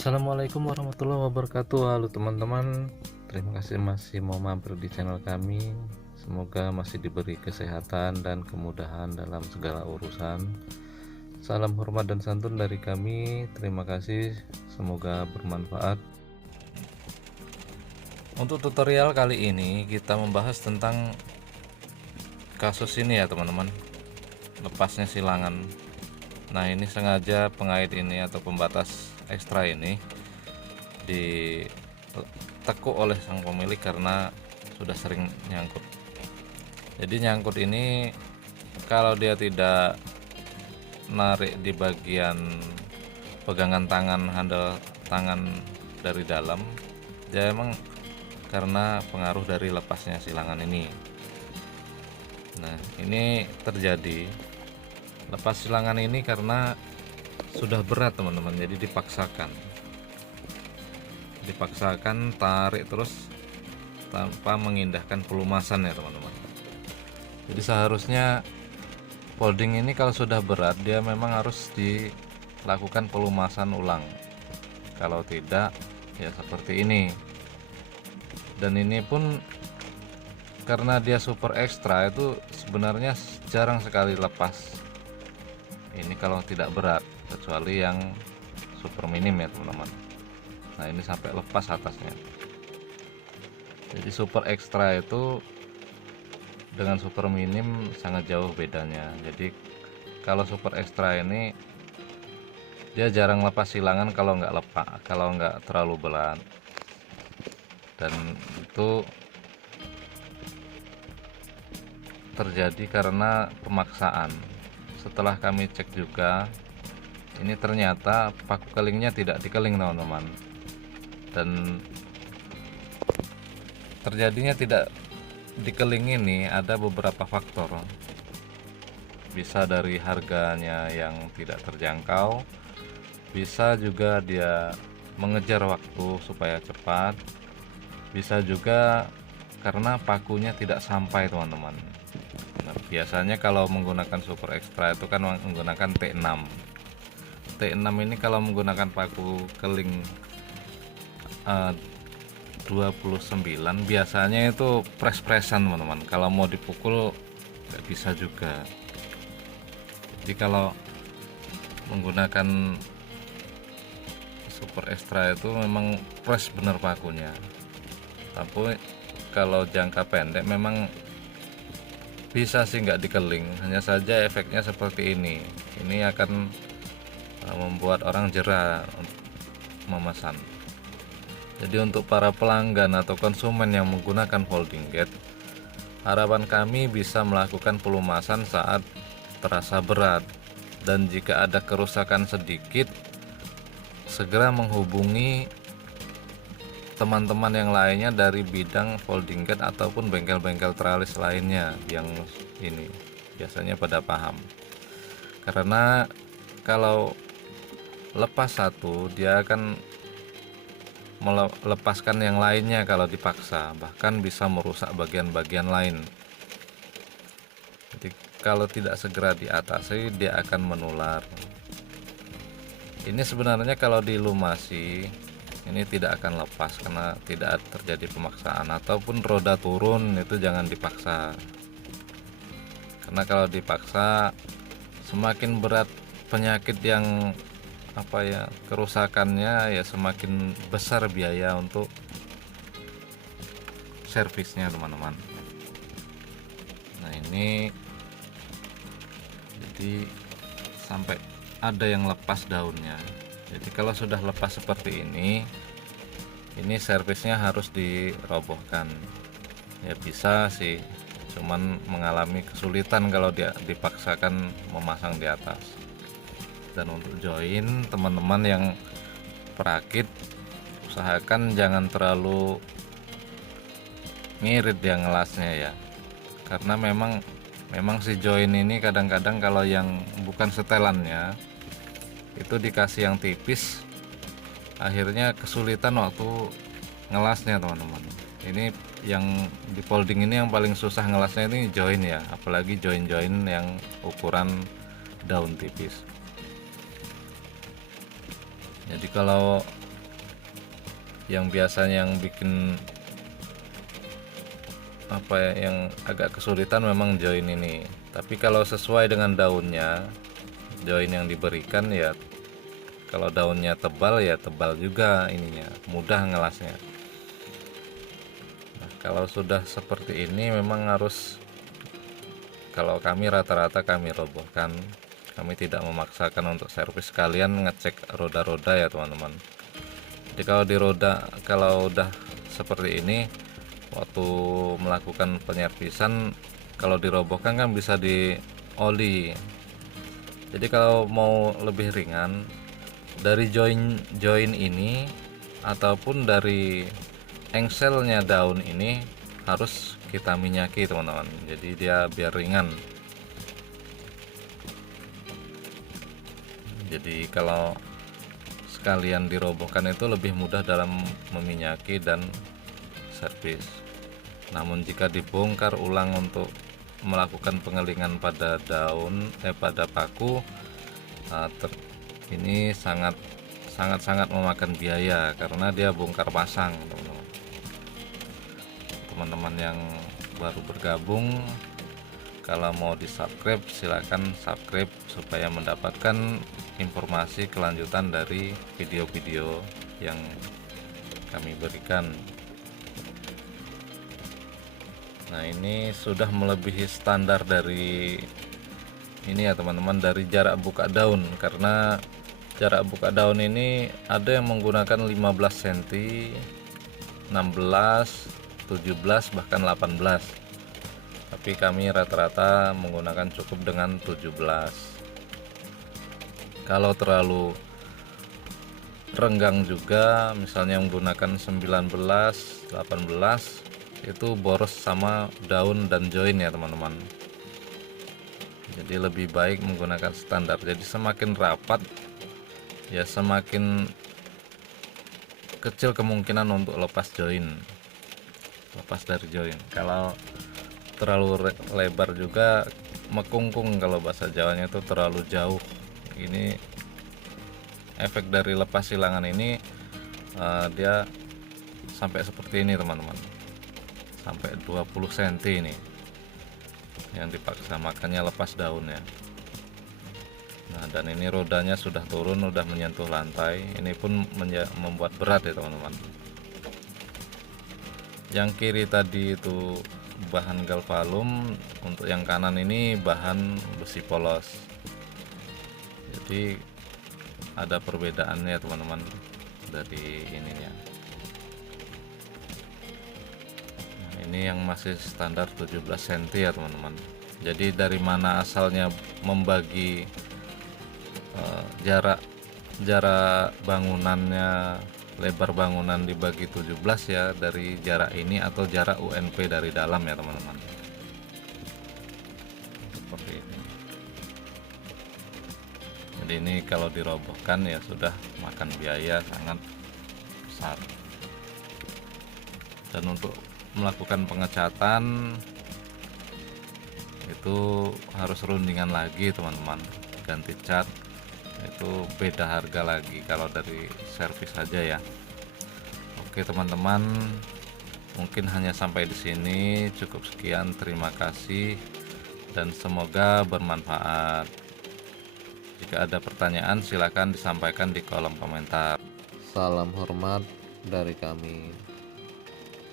Assalamualaikum warahmatullahi wabarakatuh. Halo teman-teman, terima kasih masih mau mampir di channel kami. Semoga masih diberi kesehatan dan kemudahan dalam segala urusan. Salam hormat dan santun dari kami. Terima kasih, semoga bermanfaat. Untuk tutorial kali ini kita membahas tentang kasus ini ya teman-teman, lepasnya silangan. Nah, ini sengaja pengait ini atau pembatas ekstra ini ditekuk oleh sang pemilik karena sudah sering nyangkut. Jadi nyangkut ini kalau dia tidak narik di bagian pegangan tangan, handle tangan dari dalam, dia emang karena pengaruh dari lepasnya silangan ini. Nah, ini terjadi lepas silangan ini karena sudah berat teman-teman, jadi dipaksakan tarik terus tanpa mengindahkan pelumasan ya teman-teman. Jadi seharusnya folding ini kalau sudah berat dia memang harus dilakukan pelumasan ulang, kalau tidak ya seperti ini. Dan ini pun karena dia super ekstra, itu sebenarnya jarang sekali lepas ini kalau tidak berat, kecuali yang super minim ya teman-teman. Nah, ini sampai lepas atasnya. Jadi super ekstra itu dengan super minim sangat jauh bedanya. Jadi kalau super ekstra ini dia jarang lepas silangan kalau nggak terlalu berat, dan itu terjadi karena pemaksaan. Setelah kami cek juga, ini ternyata paku kelingnya tidak dikeling teman-teman, dan terjadinya tidak dikeling ini ada beberapa faktor. Bisa dari harganya yang tidak terjangkau, bisa juga dia mengejar waktu supaya cepat, bisa juga karena pakunya tidak sampai teman-teman. Nah, biasanya kalau menggunakan super ekstra itu kan menggunakan T6. T6 ini kalau menggunakan paku keling 29 biasanya itu pres-presan teman-teman. Kalau mau dipukul nggak bisa juga. Jadi kalau menggunakan super ekstra itu memang press bener pakunya. Tapi kalau jangka pendek memang bisa sih nggak dikeling, hanya saja efeknya seperti ini. Ini akan membuat orang jera memesan. Jadi untuk para pelanggan atau konsumen yang menggunakan folding gate, harapan kami bisa melakukan pelumasan saat terasa berat, dan jika ada kerusakan sedikit segera menghubungi teman-teman yang lainnya dari bidang folding gate ataupun bengkel-bengkel teralis lainnya yang ini biasanya pada paham. Karena kalau lepas satu, dia akan melepaskan yang lainnya kalau dipaksa, bahkan bisa merusak bagian-bagian lain. Jadi kalau tidak segera diatasi, dia akan menular. Ini sebenarnya kalau dilumasi ini tidak akan lepas karena tidak terjadi pemaksaan. Ataupun roda turun itu jangan dipaksa, karena kalau dipaksa semakin berat penyakit yang kerusakannya, ya semakin besar biaya untuk servisnya teman-teman. Nah, ini jadi sampai ada yang lepas daunnya. Jadi kalau sudah lepas seperti ini servisnya harus dirobohkan. Ya bisa sih, cuman mengalami kesulitan kalau dia dipaksakan memasang di atas. Dan untuk join, teman-teman yang perakit usahakan jangan terlalu ngirit ya ngelasnya ya, karena memang si join ini kadang-kadang kalau yang bukan setelannya itu dikasih yang tipis, akhirnya kesulitan waktu ngelasnya teman-teman. Ini yang di folding ini yang paling susah ngelasnya ini join ya, apalagi join-join yang ukuran daun tipis. Jadi kalau yang biasanya yang bikin apa ya, yang agak kesulitan memang join ini. Tapi kalau sesuai dengan daunnya, join yang diberikan ya, kalau daunnya tebal ya tebal juga ininya, mudah ngelasnya. Nah, kalau sudah seperti ini memang harus, kalau kami rata-rata kami robohkan. Kami tidak memaksakan untuk servis, sekalian ngecek roda-roda ya teman-teman. Jadi kalau di roda, kalau udah seperti ini, waktu melakukan penyervisan, kalau dirobohkan kan bisa di oli. Jadi kalau mau lebih ringan, dari join ini ataupun dari engselnya daun ini harus kita minyaki teman-teman, jadi dia biar ringan. Jadi kalau sekalian dirobohkan itu lebih mudah dalam meminyaki dan servis. Namun jika dibongkar ulang untuk melakukan pengelingan pada daun pada paku, ini sangat memakan biaya karena dia bongkar pasang teman-teman. Teman-teman yang baru bergabung, kalau mau di subscribe silakan subscribe supaya mendapatkan informasi kelanjutan dari video-video yang kami berikan. Nah, ini sudah melebihi standar dari ini ya teman-teman, dari jarak buka daun, karena jarak buka daun ini ada yang menggunakan 15 cm, 16, 17, bahkan 18. Tapi kami rata-rata menggunakan cukup dengan 17. Kalau terlalu renggang juga, misalnya menggunakan 19, 18, itu boros sama daun dan join ya teman-teman. Jadi lebih baik menggunakan standar. Jadi semakin rapat ya semakin kecil kemungkinan untuk lepas dari join. Kalau terlalu lebar juga mekungkung, kalau bahasa Jawanya itu terlalu jauh. Ini efek dari lepas silangan ini, dia sampai seperti ini teman-teman, sampai 20 cm ini yang dipaksa, makanya lepas daunnya. Nah, dan ini rodanya sudah turun, sudah menyentuh lantai. Ini pun membuat berat ya teman-teman. Yang kiri tadi itu bahan galvalum, untuk yang kanan ini bahan besi polos. Jadi ada perbedaannya teman-teman dari ininya. Nah, ini yang masih standar 17 cm ya teman-teman. Jadi dari mana asalnya membagi jarak bangunannya, lebar bangunan dibagi 17 ya, dari jarak ini atau jarak UNP dari dalam ya teman-teman. Seperti ini. Jadi ini kalau dirobohkan ya sudah makan biaya sangat besar. Dan untuk melakukan pengecatan itu harus rundingan lagi teman-teman, ganti cat itu beda harga lagi kalau dari servis saja ya. Oke teman-teman, mungkin hanya sampai di sini, cukup sekian, terima kasih dan semoga bermanfaat. Jika ada pertanyaan silakan disampaikan di kolom komentar. Salam hormat dari kami.